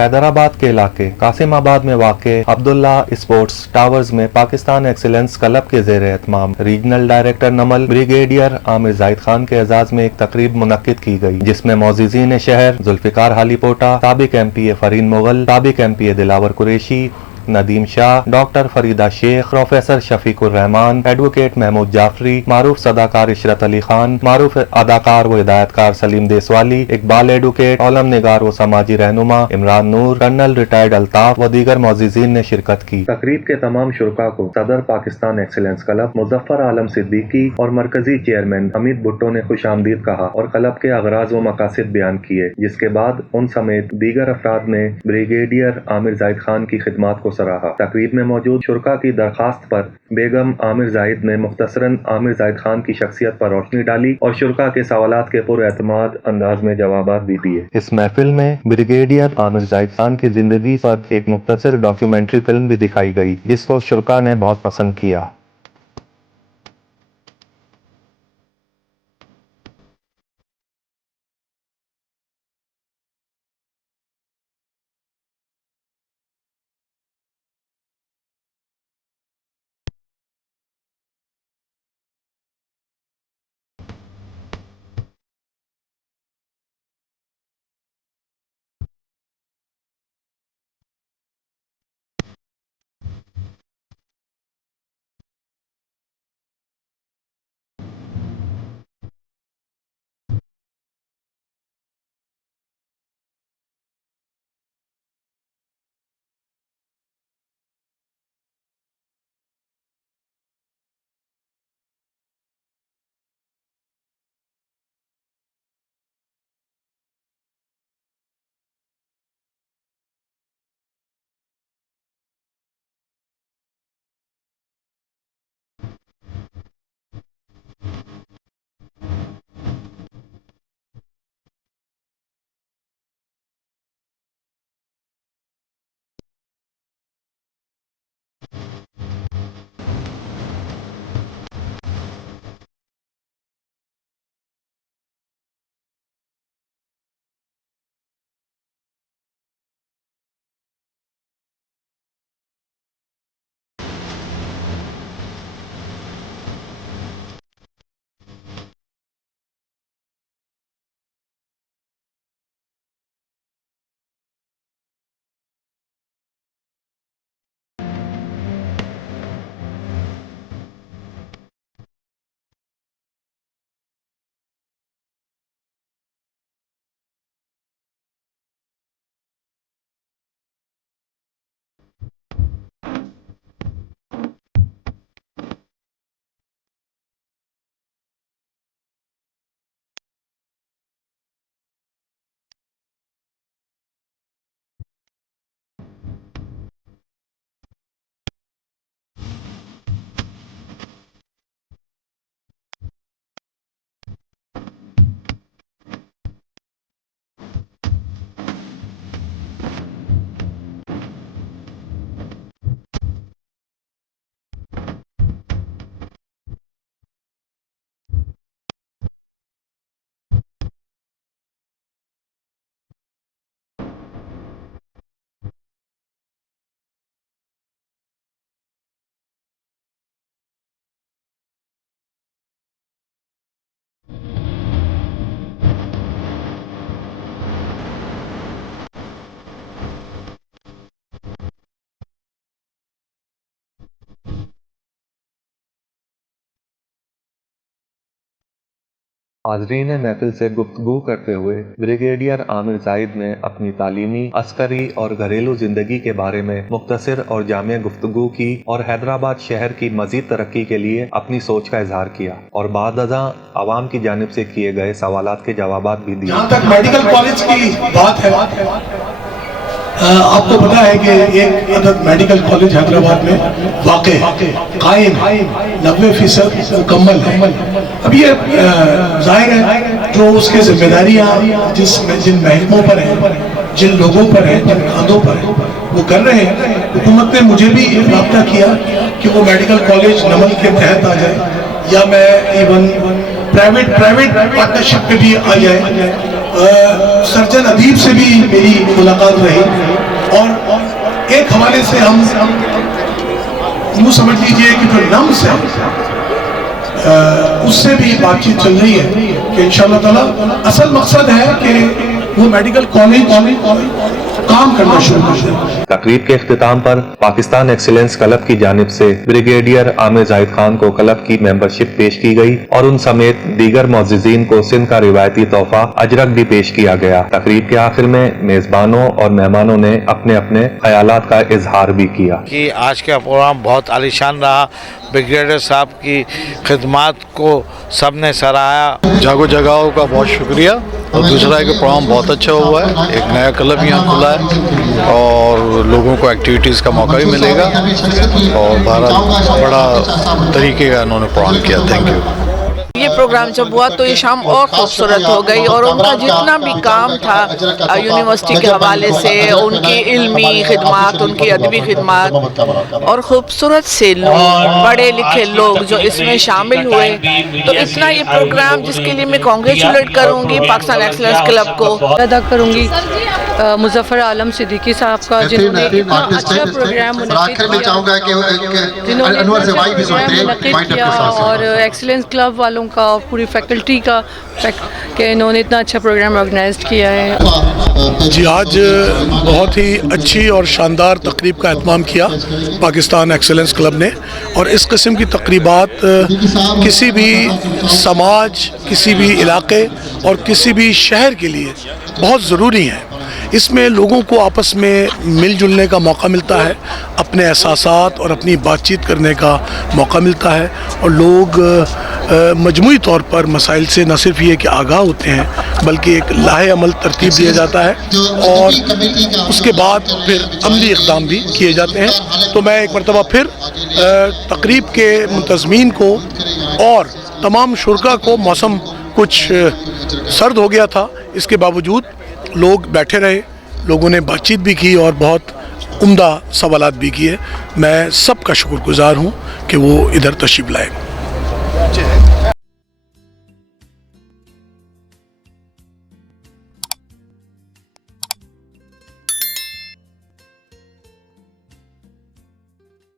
हैदराबाद के इलाके कासिमाबाद में वाक़े अब्दुल्ला स्पोर्ट्स टावर्स में पाकिस्तान एक्सीलेंस क्लब के ज़ेर एहतमाम regional director Namal brigadier Aamir Zahid Khan के एजाज में एक तकरीब मुनक्किद की गई, जिसमें मौज़ीज़ीन शहर जुल्फ़िकार हालीपोटा, साबिक MP फरीन मुगल, साबिक MP Dilawar Qureshi, Nadeem Shah, doctor Farida Sheikh, professor Shafiqur Rehman, advocate Mehmood Jafri, मारूफ सदाकार इशरत अली खान, मारूफ अदाकार व हिदायतकार सलीम देसवाली, इकबाल एडवोकेट, ओलम निगार व समाजी रहनुमा इमरान नूर, कर्नल रिटायर्ड अल्ताफ व दीगर मौज़ीज़ीन ने शिरकत की। तकरीब के तमाम शुरका को सदर पाकिस्तान एक्सीलेंस क्लब मुजफ्फर आलम सिद्दीकी और मरकजी चेयरमैन हमीद भुट्टो ने खुशामदीद कहा और क्लब के अगराज व मकासद बयान किए, जिसके बाद उन समेत दीगर अफराद ने ब्रिगेडियर आमिर जाहिद खान की खिदमात को सराहा। तकरीब में मौजूद शुरका की दरखास्त पर बेगम आमिर जाहिद ने मुख्तसरन आमिर जाहिद खान की शख्सियत पर रोशनी डाली और शुरका के सवालात के पुरएतमाद अंदाज में जवाबात भी दिए। इस महफिल में ब्रिगेडियर आमिर जाहिद खान की जिंदगी पर एक मुख्तसर डॉक्यूमेंट्री फिल्म भी दिखाई गई, जिसको शुरका ने बहुत पसंद किया। हाज़रीन महफिल से गुफ्तगू करते हुए ब्रिगेडियर आमिर जाहिद ने अपनी तालीमी, अस्करी और घरेलू जिंदगी के बारे में मुख्तसर और जामिया गुफ्तगू की और हैदराबाद शहर की मजीद तरक्की के लिए अपनी सोच का इजहार किया और बादअज़ां आवाम की जानिब से किए गए सवालात के जवाबात भी दिए। जहाँ तक मेडिकल कॉलेज की बात है, आपको पता है कि एक अदद मेडिकल कॉलेज हैदराबाद में वाक़ कायम 90% मुकम्मल है। अब ये जाहिर है जो उसकी जिम्मेदारियाँ जिन महकमों पर हैं, जिन लोगों पर हैं, जिन खानों पर हैं, वो कर रहे हैं। हुकूमत ने मुझे भी राब्ता किया कि वो मेडिकल कॉलेज नमल के तहत आ जाए या मैं इवन प्राइवेट पार्टनरशिप पे भी आ जाए। सर्जन अदीब से भी मेरी मुलाकात रही। और एक हवाले से हम यूँ समझ लीजिए कि जो नम्स है उससे भी बातचीत चल रही है कि इंशाअल्लाह ताला असल मकसद है कि वो मेडिकल कॉलेज काम करना शुरू कर दें। तकरीब के इख्तिताम पर पाकिस्तान एक्सीलेंस क्लब की जानिब से ब्रिगेडियर आमिर जाहिद खान को क्लब की मेंबरशिप पेश की गई और उन समेत दीगर मोअज़्ज़िज़ीन को सिंध का रिवायती तोहफा अजरक भी पेश किया गया। तकरीब के आखिर में मेजबानों और मेहमानों ने अपने अपने ख्यालात का इजहार भी किया कि आज का प्रोग्राम बहुत आलीशान रहा। ब्रिगेडियर साहब की खिदमत को सबने सराहा। जागो जगाओ का बहुत शुक्रिया और दूसरा है कि प्रोग्राम बहुत अच्छा हुआ है। एक नया क्लब यहाँ खुला है और लोगों को एक्टिविटीज़ का मौका भी मिलेगा और बहरहाल बड़ा तरीके का उन्होंने प्रोग्राम किया। Thank you. ये प्रोग्राम जब हुआ तो ये शाम और खूबसूरत हो गई और उनका जितना भी काम था यूनिवर्सिटी के हवाले से, उनकी इल्मी खिदमत, उनकी अदबी खिदमत और खूबसूरत से लोग, पढ़े लिखे लोग जो इसमें शामिल हुए, तो इतना ये प्रोग्राम जिसके लिए मैं कॉन्ग्रेचुलेट करूँगी पाकिस्तान एक्सीलेंस क्लब को। अदा करूँगी मुजफ्फर आलम सिद्दीकी साहब का, जिन्होंने इतना अच्छा प्रोग्राम मुनक़िद किया और एक्सीलेंस क्लब वालों का और पूरी फैकल्टी का कि इन्होंने इतना अच्छा प्रोग्राम ऑर्गेनाइज किया है। जी, आज बहुत ही अच्छी और शानदार तकरीब का एहतमाम किया पाकिस्तान एक्सीलेंस क्लब ने और इस किस्म की तकरीबात किसी भी समाज, किसी भी इलाके और किसी भी शहर के लिए बहुत ज़रूरी है। इसमें लोगों को आपस में मिलजुलने का मौका मिलता है, अपने एहसासात और अपनी बातचीत करने का मौका मिलता है और लोग मजमूई तौर पर मसाइल से न सिर्फ ये कि आगाह होते हैं बल्कि एक लाहे अमल तरतीब दिया जाता है और उसके बाद फिर अमली इक़दाम भी किए जाते हैं। तो मैं एक मरतबा फिर तकरीब के मुंतज़मीन को और तमाम शुरका को, मौसम कुछ सर्द हो गया था, इसके बावजूद लोग बैठे रहे, लोगों ने बातचीत भी की और बहुत उम्दा सवालात भी किए। मैं सबका शुक्रगुज़ार हूँ कि वो इधर तशरीफ़ लाए।